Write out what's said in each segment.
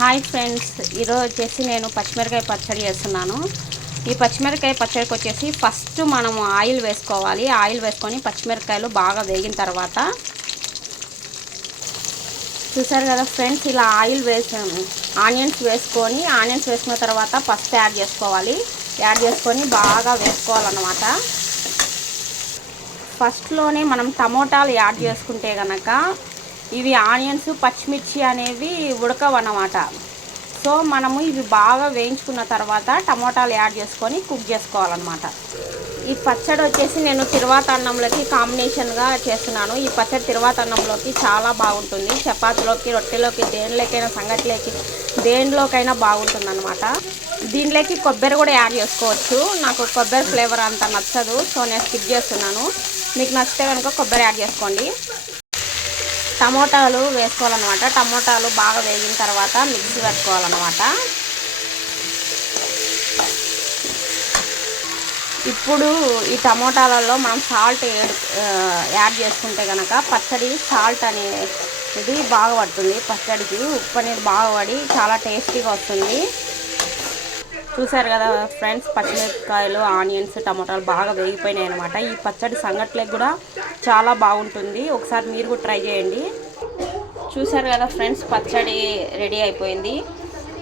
Hi friends, ఈరోజు వచ్చేసి నేను పచ్చిమిరకాయ పచ్చడి చేస్తున్నాను. ఈ పచ్చిమిరకాయ పచ్చడికి వచ్చేసి ఫస్ట్ మనము ఆయిల్ వేసుకోవాలి. ఆయిల్ వేసుకొని పచ్చిమిరకాయలు బాగా వేగిన తర్వాత చూసారు కదా ఫ్రెండ్స్, ఇలా ఆయిల్ ఆనియన్స్ వేసుకున్న తర్వాత పసుపు యాడ్ చేసుకోవాలి. యాడ్ చేసుకొని బాగా వేసుకోవాలన్నమాట. ఫస్ట్లోనే మనం టమోటాలు యాడ్ చేసుకుంటే కనుక ఇవి ఆనియన్స్ పచ్చిమిర్చి అనేవి ఉడకవన్నమాట. సో మనము ఇవి బాగా వేయించుకున్న తర్వాత టమోటాలు యాడ్ చేసుకొని కుక్ చేసుకోవాలన్నమాట. ఈ పచ్చడి వచ్చేసి నేను తిరువాత అన్నంలోకి కాంబినేషన్గా చేస్తున్నాను. ఈ పచ్చడి తిరువాత అన్నంలోకి చాలా బాగుంటుంది. చపాతీలోకి, రొట్టెలోకి, సంగటిలోకి దేనిలోకైనా బాగుంటుంది అనమాట. దీనిలోకి కొబ్బరి కూడా యాడ్ చేసుకోవచ్చు. నాకు కొబ్బరి ఫ్లేవర్ అంత నచ్చదు, సో నేను స్కిప్ చేస్తున్నాను. మీకు నచ్చితే కనుక కొబ్బరి యాడ్ చేసుకోండి. టమోటాలు వేసుకోవాలన్నమాట. టమోటాలు బాగా వేగిన తర్వాత మిక్సీ పెట్టుకోవాలన్నమాట. ఇప్పుడు ఈ టమోటాలలో మనం సాల్ట్ యాడ్ చేసుకుంటే కనుక పచ్చడి సాల్ట్ అనేది బాగా పడుతుంది. పచ్చడికి ఉప్పు అనేది బాగా పడి చాలా టేస్టీగా వస్తుంది. చూసారు కదా ఫ్రెండ్స్, పచ్చిమిరపకాయలు, ఆనియన్స్, టమోటాలు బాగా వేగిపోయినాయి అనమాట. ఈ పచ్చడి సంగట్లోకి కూడా చాలా బాగుంటుంది. ఒకసారి మీరు కూడా ట్రై చేయండి. చూసారు కదా ఫ్రెండ్స్, పచ్చడి రెడీ అయిపోయింది.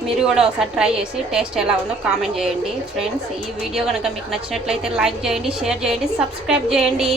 మీరు కూడా ఒకసారి ట్రై చేసి టేస్ట్ ఎలా ఉందో కామెంట్ చేయండి. ఫ్రెండ్స్, ఈ వీడియో కనుక మీకు నచ్చినట్లయితే లైక్ చేయండి, షేర్ చేయండి, సబ్స్క్రైబ్ చేయండి.